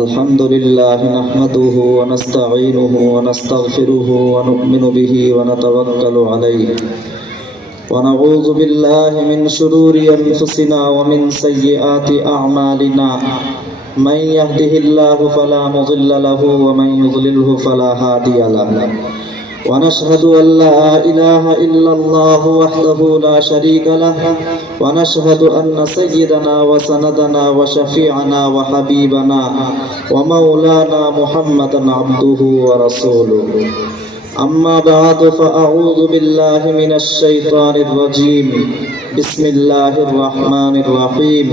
الحمد لله نحمده ونستعينه ونستغفره ونؤمن به ونتوكل عليه ونعوذ بالله من شرور أنفسنا ومن سيئات أعمالنا من يهده الله فلا مضل له ومن يضلله فلا هادي له ونشهد أن لا إله إلا الله وحده لا شريك له ونشهد أن سيدنا وسندنا وشفيعنا وحبيبنا ومولانا محمدا عبده ورسوله أما بعد فأعوذ بالله من الشيطان الرجيم بسم الله الرحمن الرحيم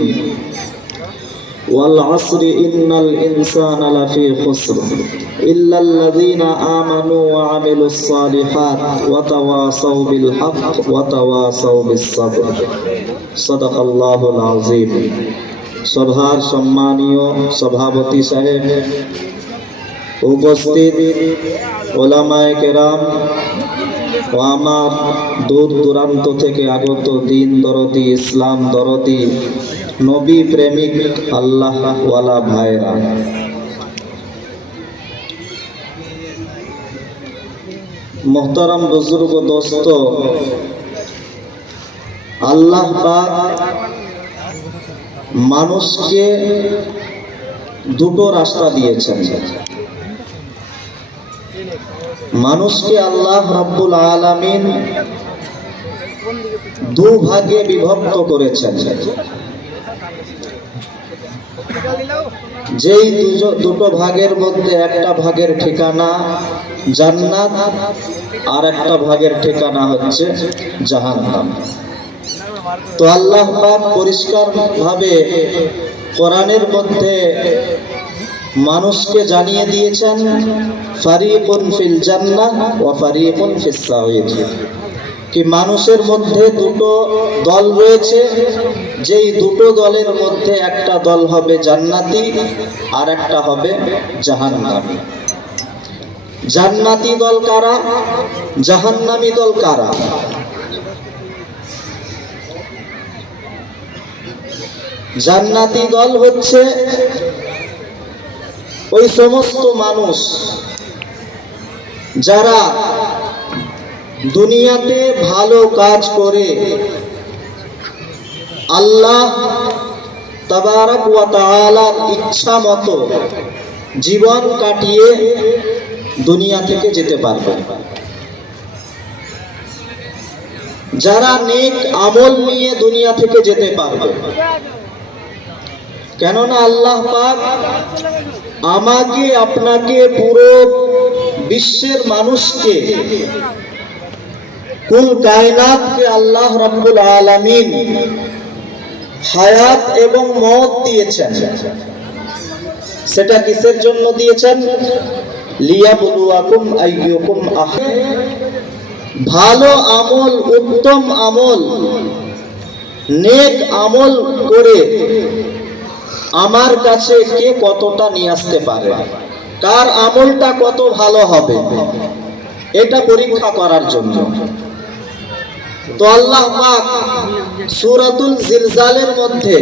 والعصر إن الإنسان لفي خسر إلا الذين آمنوا وعملوا الصالحات وتواصوا بالحق وتواصوا بالصبر صدق الله العظيم সভার সম্মানীয় সভাপতি সাহেব, উপস্থিত ওলামায়ে কেরাম ও আমার দূর দূরান্ত থেকে আগত দিন দরদি, ইসলাম দরদি, নবী প্রেমিক আল্লাহ ওয়ালা ভাইরা, মোহতারাম বুজুর্গ দোস্ত, আল্লাহ পাক মানুষকে দুটো রাস্তা দিয়েছেন। মানুষকে আল্লাহ রাব্বুল আলামিন দুভাগে বিভক্ত করেছেন। যেই দুটো ভাগের মধ্যে একটা ভাগের ঠিকানা জান্নাত আর একটা ভাগের ঠিকানা হচ্ছে জাহান্নাম। তো আল্লাহ পাক পরিষ্কার ভাবে কোরআনের মধ্যে মানুষকে জানিয়ে দিয়েছেন ফারিকুন ফিল জান্নাহ ওয়া ফারিকুন ফিস সাঈর, কি মানুষের মধ্যে দুটো দল রয়েছে। যেই দুটো দলের মধ্যে একটা দল হবে জান্নাতি আর একটা হবে জাহান্নামী। জান্নাতি দল কারা, জাহান্নামী দল কারা? জান্নাতি দল হচ্ছে ওই সমস্ত মানুষ যারা দুনিয়াতে ভালো কাজ করে আল্লাহ তাবারাক ওয়া তাআলার ইচ্ছা মতো জীবন কাটিয়ে দুনিয়া থেকে যেতে পারবে। যারা নেক আমল নিয়ে দুনিয়া থেকে যেতে পারবে। কেননা আল্লাহ পাক আমাকে আপনাকে পুরো বিশ্বের মানুষকে, কুল কায়নাতকে আল্লাহ রাব্বুল আলামিন হায়াত এবং মওত দিয়েছেন। সেটা কিসের জন্য দিয়েছেন? লিয়াবলুয়াকুম আইয়ুকুম ভালো আমল, উত্তম আমল, নেক আমল করে আমার কাছে কে কতটা নিয়ে আসতে পারে, কার আমলটা কত ভালো হবে, এটা পরীক্ষা করার জন্য। তো আল্লাহ পাক সূরাতুল জিলজালের মধ্যে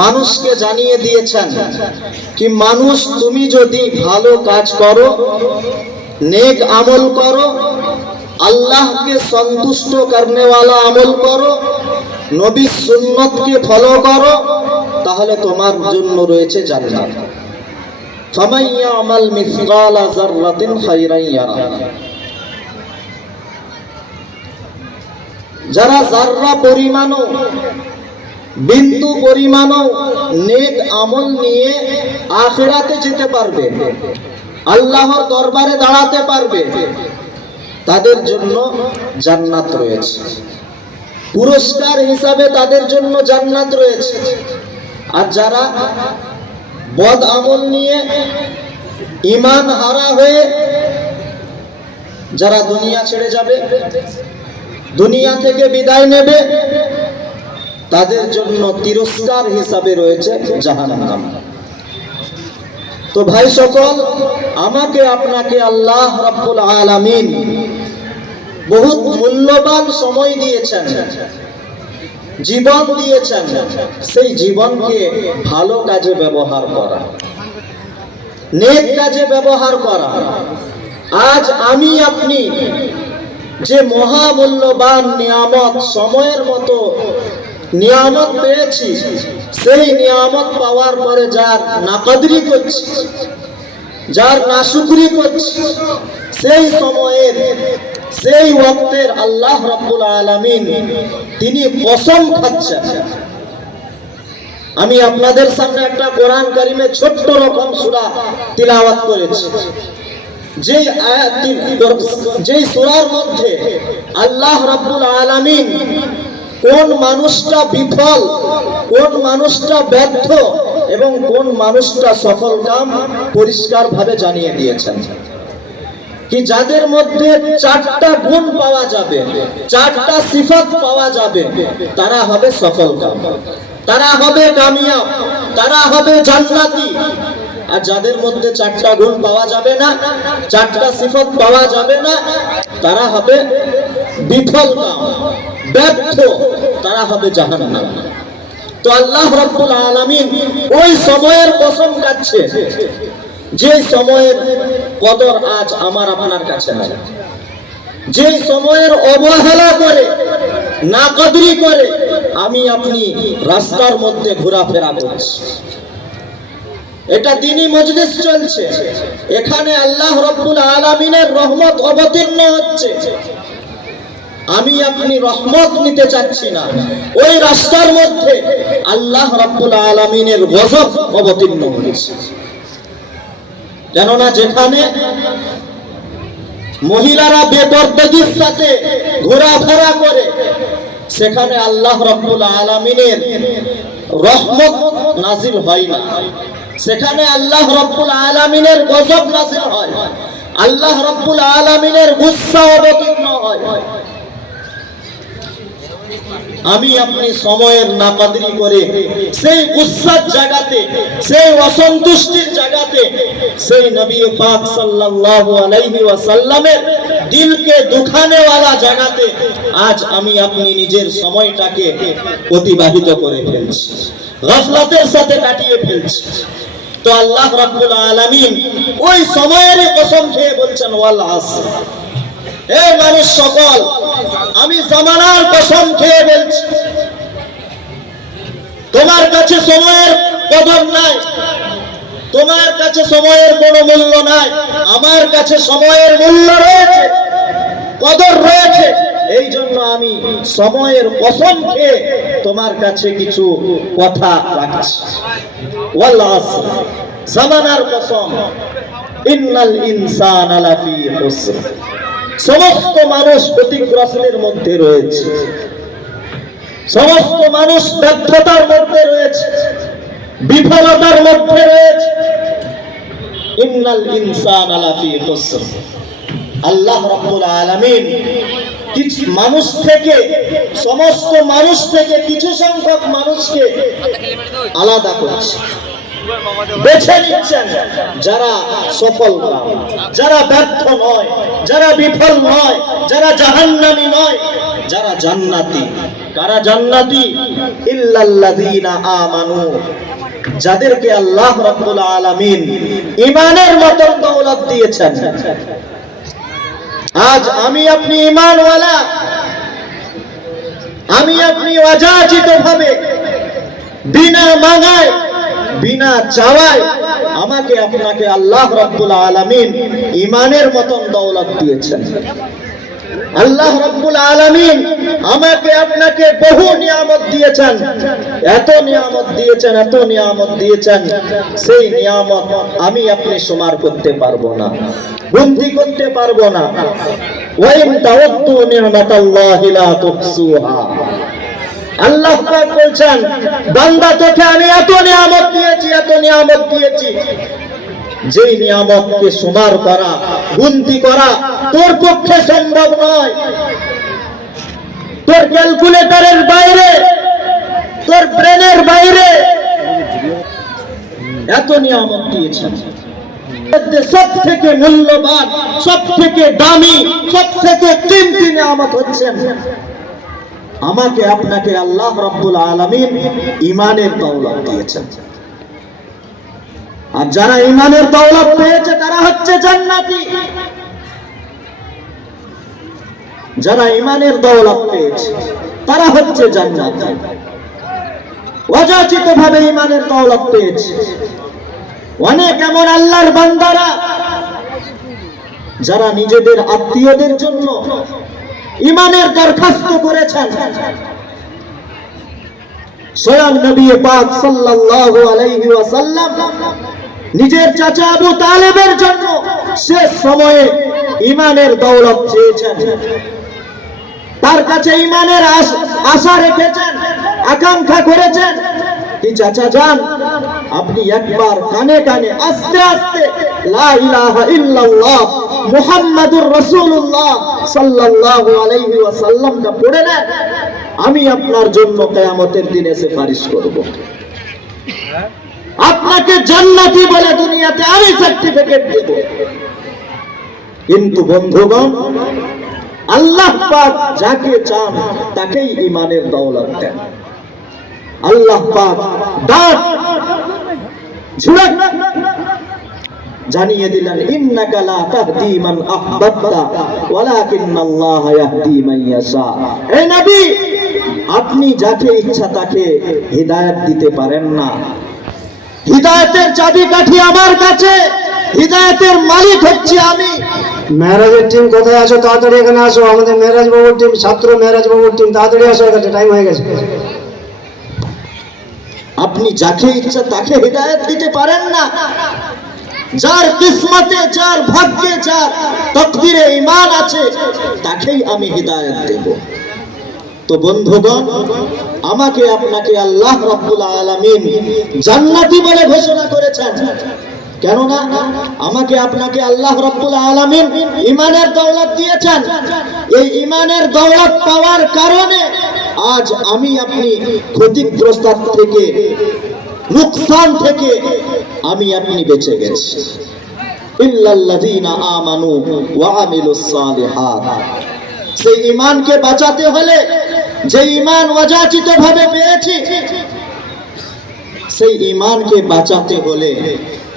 মানুষকে জানিয়ে দিয়েছেন কি মানুষ, তুমি যদি ভালো কাজ করো, নেক আমল করো, আল্লাহকে সন্তুষ্ট করনে ওয়ালা আমল করো, নবীর সুন্নতকে ফলো করো, তাহলে তোমার জন্য রয়েছে জান্নাত। ফামান ইয়ামাল মিসকালা যাররাতিন খায়রান ইয়ারা, যারা যাররা পরিমাণও, বিন্দু পরিমাণও নেক আমল নিয়ে আখিরাতে যেতে পারবে, আল্লাহর দরবারে দাঁড়াতে পারবে, তাদের জন্য জান্নাত রয়েছে। পুরস্কার হিসাবে তাদের জন্য জান্নাত রয়েছে। আর যারা বদ আমল নিয়ে ঈমান হারা হয়ে যারা দুনিয়া ছেড়ে যাবে, দুনিয়া থেকে বিদায় নেবে, তাদের জন্য তিরস্কার হিসাবে রয়েছে জাহান্নাম। তো ভাই সকল, আমাকে আপনাকে আল্লাহ রাব্বুল আলামিন বহুত মূল্যবান সময় দিয়েছেন। জীবন দিয়েছেন, সেই জীবনকে ভালো কাজে ব্যবহার করা, নেক কাজে ব্যবহার করা। আজ আমি আপনি যে মহামূল্যবান নিয়ামত, সময়ের মতো নিয়ামত পেয়েছি, সেই নিয়ামত পাওয়ার পরে যার নাকদরি করছি, যার নাশুকরি করছি, সেই সময়ের সেই ওয়াক্তের আল্লাহ রাব্বুল আলামিন তিনি কসম খাচ্ছেন। আমি আপনাদের সামনে একটা কোরআন কারিমে ছোট্ট রকম সূরা তিলাওয়াত করেছি, যেই সূরার মধ্যে আল্লাহ রাব্বুল আলামিন কোন মানুষটা বিফল, কোন মানুষটা ব্যর্থ এবং কোন মানুষটা সফল কাম পরিষ্কার ভাবে জানিয়ে দিয়েছেন। কি যাদের মধ্যে চারটা গুণ পাওয়া যাবে, চারটা সিফাত পাওয়া যাবে, তারা হবে সফল কাম, তারা হবে কামিয়াব, তারা হবে জান্নাতি। আর যাদের মধ্যে চারটা গুণ পাওয়া যাবে না, চারটা সিফাত পাওয়া যাবে না, তারা হবে বিফল কাম, ব্যর্থ, তারা হবে জাহান্নাম। তো আল্লাহ রাব্বুল আলামিন ওই সময়ের কসম খাচ্ছে যে সময়ের কদর আজ আমার আপনার কাছে নাই, যে সময়ের অবহেলা করে, নাকদরি করে আমি আপনি রাস্তার মধ্যে ঘোরাফেরা করছি। এটা দ্বীনি মজলিস চলছে, এখানে আল্লাহ রাব্বুল আলামিনের রহমত অবতীর্ণ হচ্ছে, আমি আপনি রহমত নিতে চাচ্ছি না, ওই রাস্তার মধ্যে আল্লাহ রাব্বুল আলামিনের গজব অবতীর্ণ হয়েছে। কেননা যেখানে মহিলারা বেপরদাগির সাথে ঘোরাফেরা করে, সেখানে আল্লাহ রাব্বুল আলামিনের রহমত নাজিল হয় না, সেখানে আল্লাহ রাব্বুল আলামিনের গজব নাজিল হয়, আল্লাহ রাব্বুল আলামিনের গুসা অবতীর্ণ হয়। আমি আপনি সময়ের নাকদরি করে সেই গুসার জায়গাতে, সেই অসন্তুষ্টির জায়গাতে, সেই নবী পাক সাল্লাল্লাহু আলাইহি ওয়াসাল্লামের দিলকে দুখানে ওয়ালা জায়গাতে আজ আমি আপনি নিজের সময়টাকে অতিবাহিত করে ফেলছি, গাফলাতের সাথে কাটিয়ে ফেলছি। তো আল্লাহ রাব্বুল আলামিন ওই সময়ের কসম খেয়ে বলছেন ওয়াল আসর, হে মানুষ সকল, আমি জামানার কসম খেয়ে বলছি, তোমার কাছে সময়ের কদর নাই, তোমার কাছে সময়ের কোনো মূল্য নাই, আমার কাছে সময়ের মূল্য রয়েছে, কদর রয়েছে। এই জন্য আমি সময়ের কসম খেয়ে তোমার কাছে কিছু কথা রাখছি। ওয়াল আসর, জামানার কসম, ইন্নাল ইনসানা লাফি খুসর, সমস্ত মানুষ ক্ষতিগ্রস্তের মধ্যে রয়েছে, সমস্ত মানুষ ব্যর্থতার মধ্যে রয়েছে, বিফলতার মধ্যে রয়েছে। ইন্নাল ইনসানা লাফি খুসর, আল্লাহ রাব্বুল আলামিন কিছু মানুষ থেকে, সমস্ত মানুষ থেকে কিছু সংখ্যক মানুষকে আলাদা করছে, বেছে নিচ্ছেন, যারা সফল কাম, যারা ব্যর্থ নয়, যারা বিফল নয়, যারা জাহান্নামী নয়, যারা জান্নাতি। কারা জান্নাতি? ইল্লাল্লাযীনা আমানু, যাদেরকে আল্লাহ রাব্বুল আলামিন ঈমানের মতন দৌলত দিয়েছেন। আজ আমি আপনি ঈমানওয়ালা, আমি আপনি অযাচিত ভাবে, বিনা মাঙ্গায়, বিনা চাওয়ায় আমাকে আপনাকে আল্লাহ রাব্বুল আলামিন ঈমানের মতন দৌলত দিয়েছেন। আল্লাহ রাব্বুল আলামিন আমাকে আপনাকে বহু নিয়ামত দিয়েছেন, এত নিয়ামত দিয়েছেন, এত নিয়ামত দিয়েছেন, সেই নিয়ামত আমি আপনি শুমার করতে পারবো না, গণতি করতে পারবো না। ওয়া ইন তাওয়াদ্দু নি'মাতাল্লাহি লা তুহসুহা, আল্লাহ পাক বলছেন, বান্দা তোকে আমি এত নিয়ামত দিয়েছি, এত নিয়ামত দিয়েছি, যেই নিয়ামতকে শুমার করা, গণতি করা তোর পক্ষে সম্ভব নয়, তোর ক্যালকুলেটরের বাইরে, তোর ব্রেনের বাইরে এত নিয়ামত দিয়েছেন। সব থেকে মূল্যবান, সব থেকে দামি, সব থেকে কিমতি নিয়ামত হচ্ছেন আমাকে আপনাকে আল্লাহ রাব্বুল আলামিন ঈমানের দৌলত দিয়েছেন। আর যারা ঈমানের দৌলত পেয়েছে তারা হচ্ছে জান্নাতি। যারা ঈমানের দৌলত পেয়েছে তারা হচ্ছে জান্নাতি। অযাচিত ভাবে ঈমানের দৌলত পেয়েছে। অনেক এমন আল্লাহর বান্দারা যারা নিজেদের আত্মীয়দের জন্য ঈমানের দরখাস্ত করেছেন, স্বয়ং নবী পাক সাল্লাল্লাহু আলাইহি ওয়াসাল্লাম নিজের চাচা আবু তালেবের জন্য শেষ সময়ে ঈমানের দৌলত চেয়েছেন। তার কাছে ঈমানের আশা রেখেছেন, আকাঙ্ক্ষা করেছেন কি চাচা যান আপনি একবার কানে কানে আস্তে আস্তে লা ইলাহা ইল্লাল্লাহ মুহাম্মাদুর রাসূলুল্লাহ সাল্লাল্লাহু আলাইহি ওয়াসাল্লামটা পড়ে নেন, আমি আপনার জন্য কিয়ামতের দিনে সুপারিশ করব। আপনাকে জান্নাতি বলে দুনিয়াতে আমি সার্টিফিকেট দেব। কিন্তু বন্ধুগণ, আল্লাহ পাক যাকে চান তাকেই ঈমানের দৌলত দেন। আল্লাহ পাক ডাক ঝুড়ক জানিয়ে দিলেন, ইন্নাকা লা তাহদি মান আহবাবতা ওয়ালাকিন্নাল্লাহা ইয়াহদি মান ইয়াশা। হে নবী, আপনি যাকে ইচ্ছা তাকে হিদায়াত দিতে পারেন না। হিদায়াতের চাবিকাঠি আমার কাছে, হিদায়াতের মালিক হচ্ছে আমি। মেহরাজের টিম কোথায় আছো? তাড়াতাড়ি এখানে আসো। আমাদের মেহরাজ বাবুর টিম, ছাত্র মেহরাজ বাবুর টিম, তাড়াতাড়ি আসো, এখানে টাইম হয়ে গেছে। আপনি যাকে ইচ্ছা তাকে হিদায়াত দিতে পারেন না। যার কিসমতে, যার ভাগ্যে, যার তকদিরে ঈমান আছে তাকেই আমি হিদায়াত দেব। তো বন্ধুগণ, আমাকে আপনাকে আল্লাহ রাব্বুল আলামিন জান্নাতি বলে ঘোষণা করেছেন। কেননা আমাকে আপনাকে আল্লাহ রাব্বুল আলামিন ঈমানের দৌলত দিয়েছেন। এই ঈমানের দৌলত পাওয়ার কারণে আজ আমি আপনি ক্ষতিগ্রস্ত থেকে, নুকসান থেকে আমি আপনি বেঁচে গেছি। ইল্লাল্লাযীনা আমানু ওয়া আমিলুস সালিহাত। সেই ঈমানকে বাঁচাতে হলে, যে ঈমান অযাচিত ভাবে পেয়েছি, সেই ঈমানকে বাঁচাতে হলে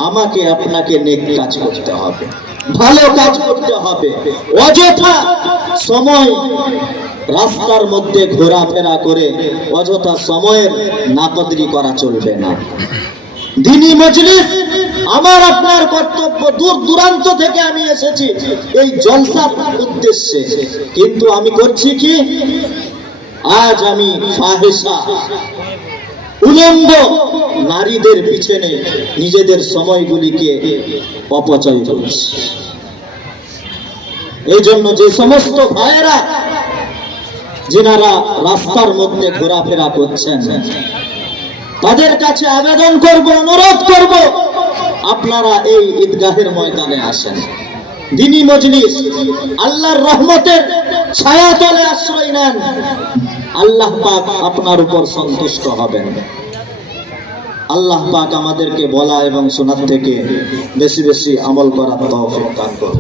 আমাকে আপনাকে নেক কাজ করতে হবে, ভালো কাজ করতে হবে। অযথা সময় রাস্তার মধ্যে ঘোরাফেরা করে অযথা সময়ের নাকদরি করা চলবে না। দ্বীনি মজলিস আমার আপনার কর্তব্য। দূর দূরান্ত থেকে আমি এসেছি এই জলসার উদ্দেশ্যে, কিন্তু আমি করছি কি? আজ আমি ফাহিশা, উলঙ্গ নারীদের পিছনে নিজেদের সময়গুলিকে অপচয় করছি। এই জন্য যে সমস্ত ভাইয়েরা যিনারা রাস্তার মধ্যে ঘোরাফেরা করছেন, তাদের কাছে আবেদন করব, অনুরোধ করব, আপনারা এই ঈদগাহের ময়দানে আসেন। দ্বীনি মজলিস আল্লাহর রহমতের ছায়াতলে আশ্রয় নেন। আল্লাহ পাক আপনার উপর সন্তুষ্ট হবেন। আল্লাহ পাক আমাদেরকে বলা এবং শোনার থেকে বেশি বেশি আমল করার তৌফিক দান করুন।